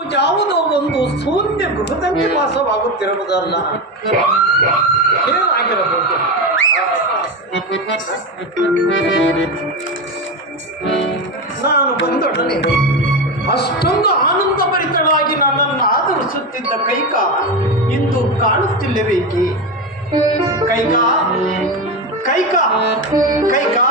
ಯಾವುದೋ ಒಂದು ಶೂನ್ಯ ಗೃಹದಲ್ಲಿ ವಾಸವಾಗುತ್ತಿರುವುದಲ್ಲ. ಏನಾಗಿರಬಹುದು? ನಾನು ಬಂದೊಡನೆ ಅಷ್ಟೊಂದು ಆನಂದ ಭರಿತಳಾಗಿ ನನ್ನನ್ನು ಆಧರಿಸುತ್ತಿದ್ದ ಕೈಕಾ ಇಂದು ಕಾಣುತ್ತಿಲ್ಲಬೇಕೆ? ಕೈಕಾ ಕೈಕಾ ಕೈಕಾ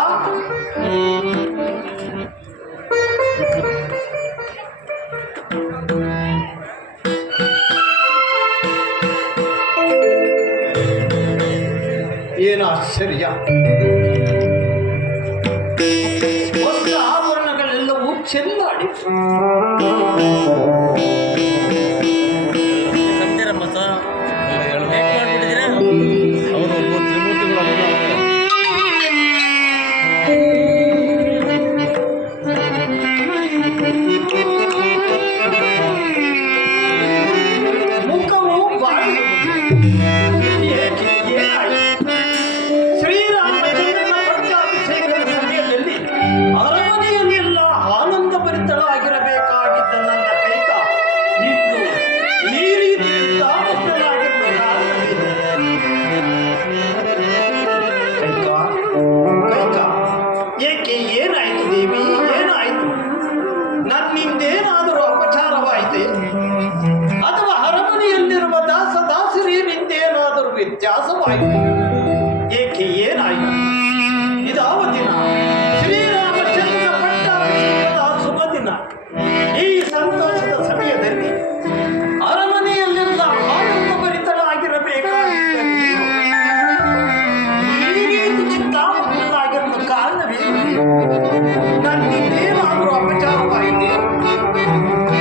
ಏನು ಆಶ್ಚರ್ಯ! ಹೊಸ ಆಭರಣಗಳೆಲ್ಲವೂ ಚೆಲ್ಲಾಡಿ ಮುಖವು ಬಾಯಿ ಶ್ರೀರಾಮಚಂದ್ರನ ಪಟ್ಟಾಭಿಷೇಕದ ಸಮಯದಲ್ಲಿ ಅರಮನೆಯಲ್ಲೆಲ್ಲ ಆನಂದ ಭರಿತಳಾಗಿರಬೇಕಾಗಿದ್ದ ನನ್ನ ಕೈಕ ಇಂದು ಈ ರೀತಿ ತಾಮಸರಾಗಿರುವ ಕಾರಣವೇನು? ಕೈಕ ಏಕೆ? ಏನಾಯಿತು ದೇವಿ? ಏನಾಯಿತು? ನನ್ನಿಂದೇನಾದರೂ ಅಪಚಾರವಾಯಿತೆ ಅಥವಾ ಅರಮನೆಯಲ್ಲಿರುವ ದಾಸರಿಯರಿಂದೇನಾದರೂ ವ್ಯತ್ಯಾಸವಾಯಿತು? ಏಕೆ? ಏನಾಯಿತು? ಇದಾವ ದಿನ ಶ್ರೀರಾಮಚಂದ್ರ ಪಟ್ಟಾಭಿಷೇಕದ ಶುಭ ದಿನ. ಈ ಸಂತೋಷದ ಸಮಯದಲ್ಲಿ ಅರಮನೆಯಲ್ಲೆಲ್ಲ ಆನಂದ ಭರಿತಳಾಗಿರಬೇಕಾಗಿದ್ದ ಈ ರೀತಿ ಚಿಂತಾಮಗ್ನಳಾಗಿರುವ ಕಾರಣವೇನು? ನನ್ನಿಂದೇನಾದರೂ ಅಪಚಾರವಾಯಿತು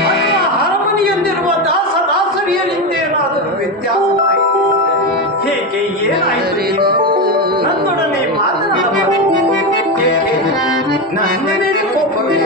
ಅಥವಾ ಅರಮನೆಯಲ್ಲಿರುವ ದಾಸರಿಯರಿಂದೇನಾದರೂ ವ್ಯತ್ಯಾಸವಾಯಿತು? ಹೇಗೆ? ಏನಾಯಿತು? ನನ್ನೊಡನೆ ಮಾತನಾಡಬಾರದು. ಏಕೆ? ನನ್ನ ಮೇಲೆ ಕೋಪವೇ?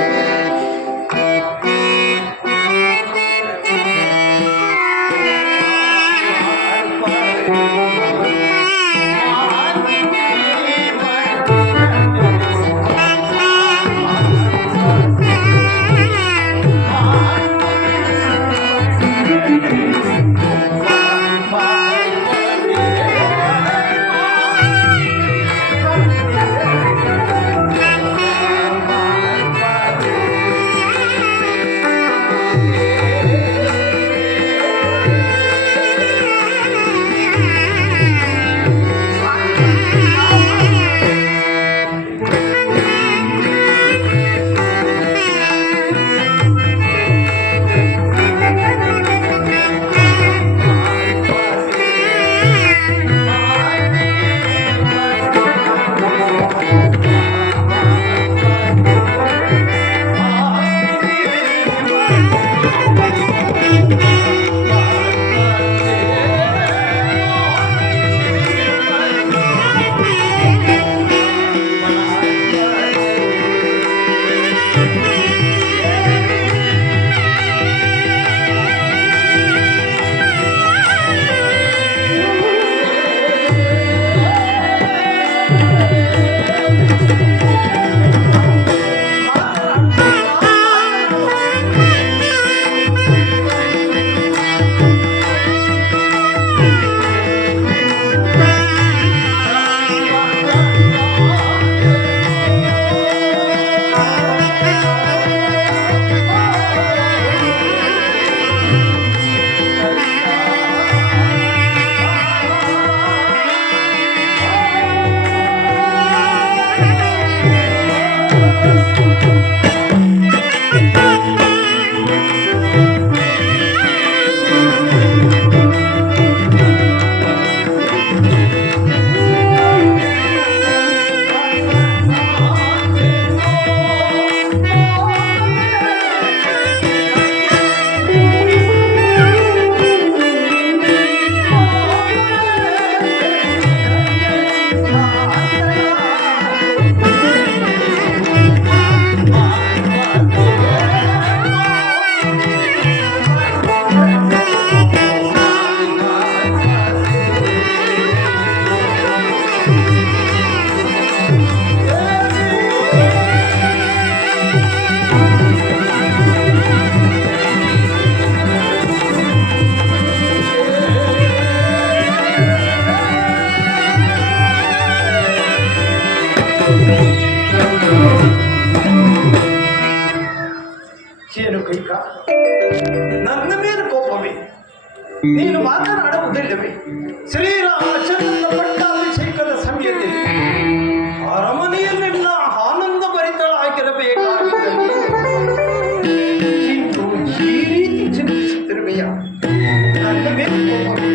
ನನ್ನ ಮೇಲೆ ಕೋಪವೇ? ನೀನು ಮಾತನಾಡುವುದಿಲ್ಲವೇ? ಶ್ರೀರಾಮಚಂದ್ರನ ಪಟ್ಟಾಭಿಷೇಕದ ಸಮಯದಲ್ಲಿ ಅರಮನೆಯಲ್ಲೆಲ್ಲ ಆನಂದ ಭರಿತಳಾಗಿರಬೇಕಾಗಿದೆ. ಇಂದು ಈ ರೀತಿ ಚಿಂತಿಸುತ್ತಿರುವೆಯ? ನನ್ನ ಮೇಲೆ ಕೋಪವೇ?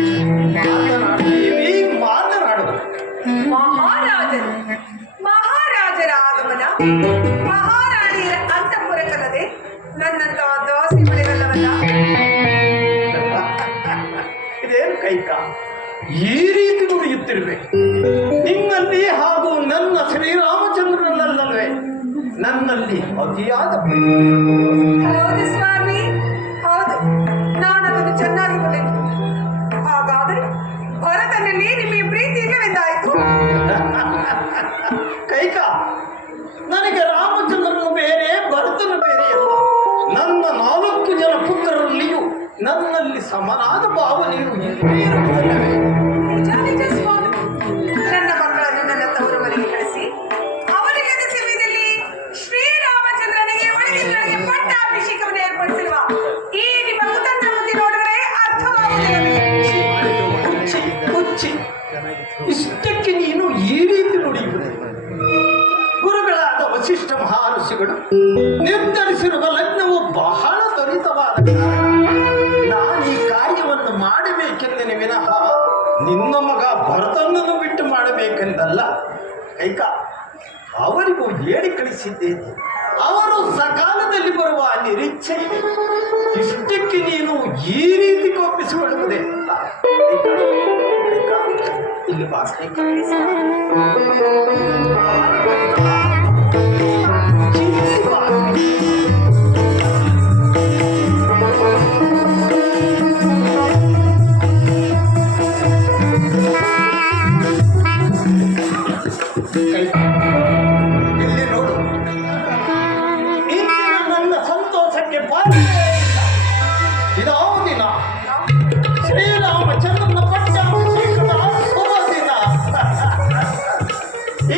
ಮಾತನಾಡುತ್ತೇವೆ, ಮಾತನಾಡುವ. ಮಹಾರಾಜರ ಆಗಮನ ಮಹಾರಾಣಿಯರ ಅಂತಃಪುರಕ್ಕಲ್ಲದೆ ನನ್ನಂತ ದೋಸೆ ಮಳೆಗಲ್ಲವಲ್ಲ. ಇದೇನು ಕೈಕ ಈ ರೀತಿ ನುಡಿಯುತ್ತಿರುವೆ? ನಿನ್ನಲ್ಲಿ ಹಾಗೂ ನನ್ನ ಶ್ರೀರಾಮಚಂದ್ರನಲ್ಲವೇ ನನ್ನಲ್ಲಿ ಅತಿಯಾದ ಹೌದು ಸ್ವಾಮಿ, ಹೌದು. ನಾನು ಅದನ್ನು ಚೆನ್ನಾಗಿ ಬಲ್ಲೆನು. ಹಾಗಾದರೆ ಭರತನಲ್ಲಿ ನಿಮಗೆ ಪ್ರೀತಿ ಇಲ್ಲವೆಂದಾಯಿತು. ಕೈಕ, ನನಗೆ ರಾಮಚಂದ್ರನು ಬೇರೆ, ಭರತನು ಬೇರೆ ಅಲ್ಲ. ನನ್ನ 4 ಜನ ಪುತ್ರರಲ್ಲಿಯೂ ನನ್ನಲ್ಲಿ ಸಮನಾದ ಭಾವನೆಯು ಇರುವುದಲ್ಲವೇ? ನಿಜ ನಿಜ ಸ್ವಾಮಿ. ನನ್ನ ಮಕ್ಕಳನ್ನು ನನ್ನ ತವರು ಮನೆಗೆ ಕಳಿಸಿ ಅವರಿಗೆ ಸಮಯದಲ್ಲಿ ಶ್ರೀರಾಮಚಂದ್ರನಿಗೆ ಒಳಗಿನೊಳಗೆ ಪಟ್ಟಾಭಿಷೇಕವನ್ನು ಏರ್ಪಡಿಸಿರುವ ಈ ನಿಮ್ಮ ಕುತಂತ್ರ ಮುಂದೆ ನೋಡಿದರೆ ಅರ್ಥವಾಗುವುದಿಲ್ಲವೇ? ಹುಚ್ಚಿ, ಇಷ್ಟಕ್ಕೆ ನೀನು ಈ ರೀತಿ ನುಡಿಯುವುದು? ಗುರುಗಳಾದ ವಸಿಷ್ಠ ಮಹರ್ಷಿಗಳು ನಿರ್ಧರಿಸಿರುವ ಲಗ್ನವು ಬಹಳ ತ್ವರಿತವಾದ ಕಾರಣ ನಾನು ಈ ಕಾರ್ಯವನ್ನು ಮಾಡಬೇಕೆಂದನೆ ವಿನಃ ನಿನ್ನ ಮಗ ಭರತನನ್ನು ಬಿಟ್ಟು ಮಾಡಬೇಕೆಂದಲ್ಲ. ಕೈಕ, ಅವರಿಗೂ ಹೇಳಿ ಕಳಿಸಿದ್ದೇನೆ. ಅವರು ಸಕಾಲದಲ್ಲಿ ಬರುವ ನಿರೀಕ್ಷೆ ಇದೆ. ಇಷ್ಟಕ್ಕೆ ನೀನು ಈ ರೀತಿ ಕೋಪಿಸಿಕೊಳ್ಳುವುದೇ ಅಂತ. ಕೈಕ, ಇಲ್ಲಿ ಬಾ ಕೈಕ. ಇಲ್ಲಿ ನೋಡು, ಇಂದಿನ ನನ್ನ ಸಂತೋಷಕ್ಕೆ ಪಾತ್ರ ಇದಾವ ದಿನ. ಶ್ರೀರಾಮಚಂದ್ರನ ಪಟ್ಟಾಭಿಷೇಕದ ಶುಭ ದಿನ.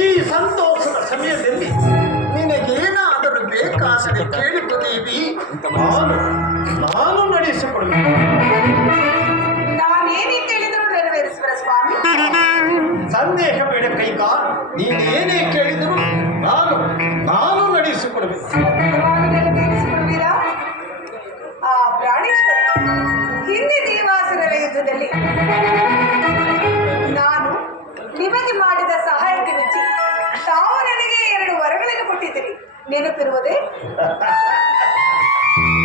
ಈ ಸಂತೋಷದ ಸಮಯದಲ್ಲಿ ನಿನಗೇನಾದರೂ ಬೇಕಾದರೆ ಕೇಳಿಕೊಳ್ಳೀವಿ, ನಾನು ನಡೆಸಿಕೊಡಬೇಕು. ನಾನೇನೇ ಕೇಳಿದರೂ ನೆರವೇರಿಸುವರ ಸ್ವಾಮಿ. ಸಂದೇಹ ಬೇಡ ಕೈಕ, ನೀನೇನೇ ಕೇಳಿದರೂ ನಾನು ನಡೆಸಿಕೊಡಬೇಕು. ನೆರವೇರಿಸಿಕೊಳ್ಳುವಿರಾ? ಆ ಪ್ರಾಣೇಶ್ವರ ಹಿಂದೆ ದೇವಾಸುರರ ಯುದ್ಧದಲ್ಲಿ ನಾನು ನಿಮಗೆ ಮಾಡಿದ ಸಹಾಯಕ್ಕೆ ಮೆಚ್ಚಿ ತಾವು ನನಗೆ 2 ವರಗಳನ್ನು ಕೊಟ್ಟಿದ್ದೀರಿ. ನೆನಪಿರುವುದೇ?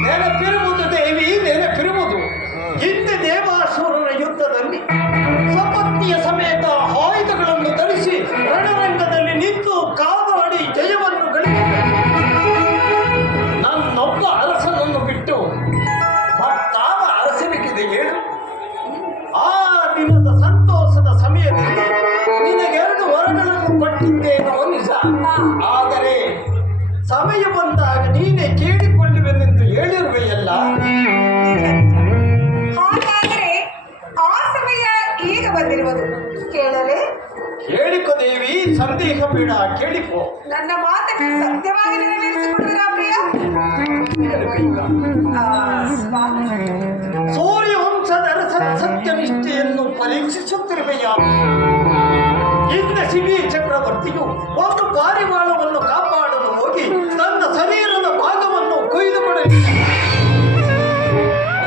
ನೆನಪಿರುವುದು ದೇವಿ, ನೆನಪಿರುವುದು. ಹಿಂದೆ ದೇವಾಸುರರ ಯುದ್ಧದಲ್ಲಿ ಸ್ವಪತ್ನಿಯ ಸಮೇತ ಆಯುಧಗಳನ್ನು ಧರಿಸಿ ರಣರಂಗದಲ್ಲಿ ನಿಂತು ಕಾದಾಡಿ ಜಯವನ್ನು ಗಳಿಸಿದೆ. ನನ್ನೊಬ್ಬ ಅರಸನನ್ನು ಬಿಟ್ಟು ಮತ್ತಾವ ಅರಸನಿಗಿದೆ ಹೇಳು? ಆ ದಿನದ ಸಂತೋಷದ ಸಮಯದಲ್ಲಿ ನಿನಗೆ 2 ವರಗಳನ್ನು ಕೊಟ್ಟಿದ್ದೇನೋ ನಿಜ. ಆದರೆ ಸಮಯ ಬಂದಾಗ ನೀನೇ ಕೇಳಿಕೊಳ್ಳುವೆನೆಂದು ಹೇಳಿರುವೆಯಲ್ಲ. ಹಾಗಾದರೆ ಆ ಸಮಯ ಈಗ ಬಂದಿರುವುದು. ಕೇಳಲೇ? ಕೇಳಿಕೋ ದೇವಿ, ಸಂದೇಹ ಬೇಡ, ಕೇಳಿಕೋ. ನನ್ನ ಮಾತನ್ನು ಸತ್ಯವಾಗಿ ನೆರವೇರಿಸಿಕೊಳ್ಳುವಿರಾ ಪ್ರಿಯ? ಸ್ವಾಮಿ, ಸೂರ್ಯವಂಶದ ಅರಸನ ಸತ್ಯನಿಷ್ಠೆಯನ್ನು ಪರೀಕ್ಷಿಸುತ್ತಿರುವೆಯ ಇಂದ ಶಿಬಿ ಚಕ್ರವರ್ತಿಯು ಒಂದು ಪಾರಿವಾಳವನ್ನು ಕಾಪಾಡಲು ಹೋಗಿ ತನ್ನ ಶರೀರದ ಭಾಗವನ್ನು ಕೊಯ್ದು ಬಿಡಲಿಲ್ಲ.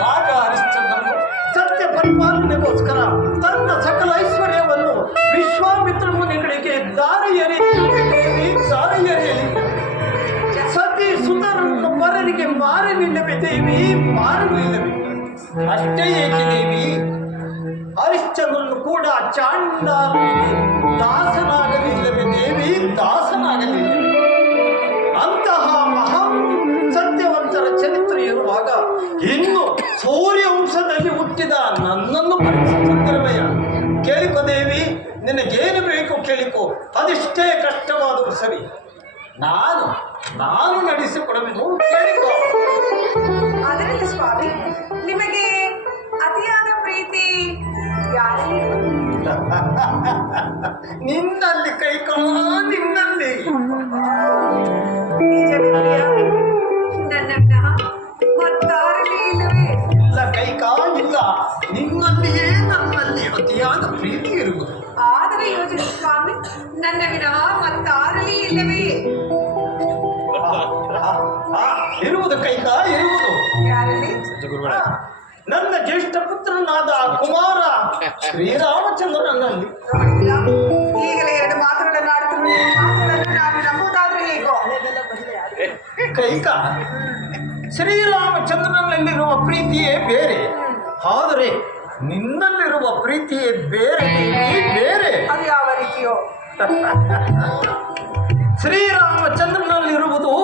ರಾಜ ಹರಿಶ್ಚಂದ್ರನು ಸತ್ಯ ಪರಿಪಾಲನೆಗೋಸ್ಕರ ತನ್ನ ಸಕಲ ಐಶ್ವರ್ಯವನ್ನು ವಿಶ್ವಾಮಿತ್ರ ಮುನಿಗಳಿಗೆ ದಾರಿ ಎರೆಯಲಿಲ್ಲ. ಸತಿ ಸುತರನ್ನು ಪರರಿಗೆ ಮಾರಲಿಲ್ಲವೇ ದೇವಿ, ಮಾರಲಿಲ್ಲವೇ? ಅಷ್ಟೇ ಏಕೆ ದೇವಿ, ಹರಿಶ್ಚಂದ್ರನು ಕೂಡ ಚಾಂಡಾಲನಿಗೆ ದಾಸನಾಗಲಿಲ್ಲವೇ ದೇವಿ, ದಾಸನಾಗಲಿಲ್ಲ. ಅಂತಹ ಮಹಾನ್ ಸತ್ಯವಂತರ ಚರಿತ್ರೆ ಇರುವಾಗ ಇನ್ನು ಸೂರ್ಯವಂಶದಲ್ಲಿ ಹುಟ್ಟಿದ ನನ್ನನ್ನು ಪರೀಕ್ಷಿಸುತ್ತಿರುವೆಯ? ಕೇಳಿಕೋ ದೇವಿ, ನಿನಗೇನು ಬೇಕು ಕೇಳಿಕೋ, ಅದಿಷ್ಟೇ ಕಷ್ಟವಾದರೂ ಸರಿ, ನಾನು ನಡೆಸಿಕೊಡಬೇಕು. ಕೇಳಿಕೋ. ಅದರಲ್ಲಿ ಸ್ವಾಮಿ, ನಿಮಗೆ ಅತಿಯಾದ ಪ್ರೀತಿ ಯಾರಲ್ಲಿ? ನಿನ್ನಲ್ಲಿ ಕೈಕೋ, ನಿನ್ನಲ್ಲಿ. ನಿಜವೇ ಪ್ರಿಯ? ನನ್ನ ವಿನಃ ಮತ್ತಾರಲ್ಲಿ ಪ್ರಭುಗಳೇ, ನನ್ನ ಜ್ಯೇಷ್ಠ ಪುತ್ರನಾದ ಕುಮಾರ ಶ್ರೀರಾಮಚಂದ್ರನಲ್ಲಿ ಈಗಲೇ ಎರಡು ಮಾತುಗಳನ್ನು ಆಡ್ತಿರುವ ಈ ಮಾತುಗಳನ್ನು ನಾನು ನಂಬುವುದಾದ್ರೆ ಹೇಗೋ? ಕೈಕ, ಶ್ರೀರಾಮಚಂದ್ರನಲ್ಲಿರುವ ಪ್ರೀತಿಯೇ ಬೇರೆ, ಆದರೆ ನಿನ್ನಲ್ಲಿರುವ ಪ್ರೀತಿಯೇ ಬೇರೆ ದೇವಿ, ಬೇರೆ. ಅದು ಯಾವ ರೀತಿಯೋ? ಶ್ರೀರಾಮಚಂದ್ರನಲ್ಲಿರುವುದು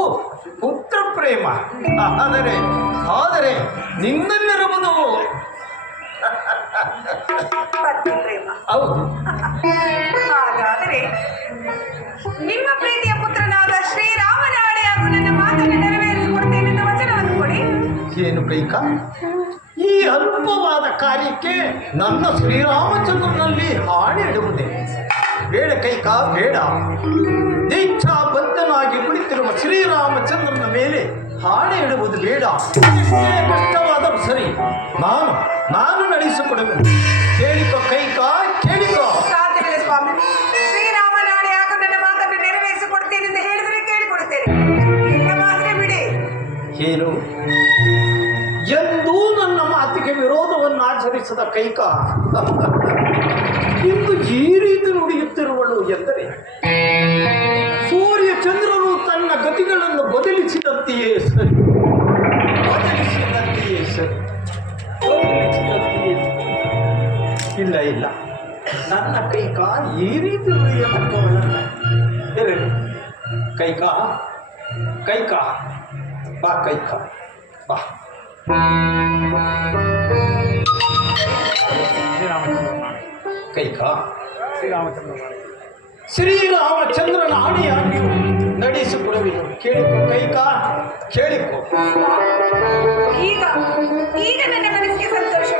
ಪುತ್ರ ಪ್ರೇಮ, ಆದರೆ ನಿನ್ನಲ್ಲಿರುವುದು ಪತ್ನಿ ಪ್ರೇಮ. ಹೌದು. ಹಾಗಾದರೆ ನಿಮ್ಮ ಪ್ರೀತಿಯ ಪುತ್ರನಾದ ಶ್ರೀರಾಮನ ಆಣೆಯಾಗುವ ನನ್ನ ಮಾತನ್ನು ನೆರವೇರಿಸಿಕೊಡ್ತೇನೆ ಎನ್ನುವ ವಚನವನ್ನು ಕೊಡಿ. ಏನು ಕೈಕ, ಈ ಅಲ್ಪವಾದ ಕಾರ್ಯಕ್ಕೆ ನನ್ನ ಶ್ರೀರಾಮಚಂದ್ರನಲ್ಲಿ ಹಾಡಿ ಇಡುವುದೇ? ಬೇಡ ಕೈಕ, ಬೇಡ. ದೀಕ್ಷಾಬದ್ಧನಾಗಿ ಕುಳಿತಿರುವ ಶ್ರೀರಾಮಚಂದ್ರನ ಮೇಲೆ ಹಾಡಿ ಇಡುವುದು ಬೇಡ. ಎಷ್ಟೇ ಕಷ್ಟವಾದರೂ ಸರಿ, ನಾನು ನಡೆಸಿಕೊಡಬೇಕು. ಕೇಳಿಕೋ ಕೈಕ, ಕೇಳಿಕೋ. ಸಾಧ್ಯವಿಲ್ಲ ಸ್ವಾಮಿ. ಶ್ರೀರಾಮನ ಆಣೆಯಾಗುವ ನನ್ನ ಮಾತನ್ನು ನೆರವೇರಿಸಿಕೊಡ್ತೇನೆ ಎಂದು ಹೇಳಿದರೆ ಕೇಳಿಕೊಡುತ್ತೇನೆ, ಇಲ್ಲ ಮಾತ್ರ ಬಿಡಿ. ಏನು ಎಂದೂ ನನ್ನ ಮಾತಿಗೆ ವಿರೋಧವನ್ನು ಆಚರಿಸದ ಕೈಕ ಇಂದು ಈ ರೀತಿ ನುಡಿಯುತ್ತಿರುವಳು ಎಂದರೆ ಸೂರ್ಯ ಚಂದ್ರರು ತನ್ನ ಗತಿಗಳನ್ನು ಬದಲಿಸಿದಂತೆಯೇ ಸರಿ, ಬದಲಿಸಿದಂತೆಯೇ ಸರಿ. ಇಲ್ಲ, ನನ್ನ ಕೈಕ ಈ ರೀತಿ ನುಡಿಯತಕ್ಕವಳಲ್ಲ. ಕೈಕ, ಬಾ ಕೈಕ, ಬಾ. ಕೈಕ, ಶ್ರೀರಾಮಚಂದ್ರನ ಆಣೆಯಾಗಿ ನಡೆಸಿಕೊಡುವೆನು. ಕೇಳಿಕೊ ಕೈಕ, ಕೇಳಿಕೊ. ಈಗ ನನ್ನ ಮನಸ್ಸಿಗೆ ಸಂತೋಷ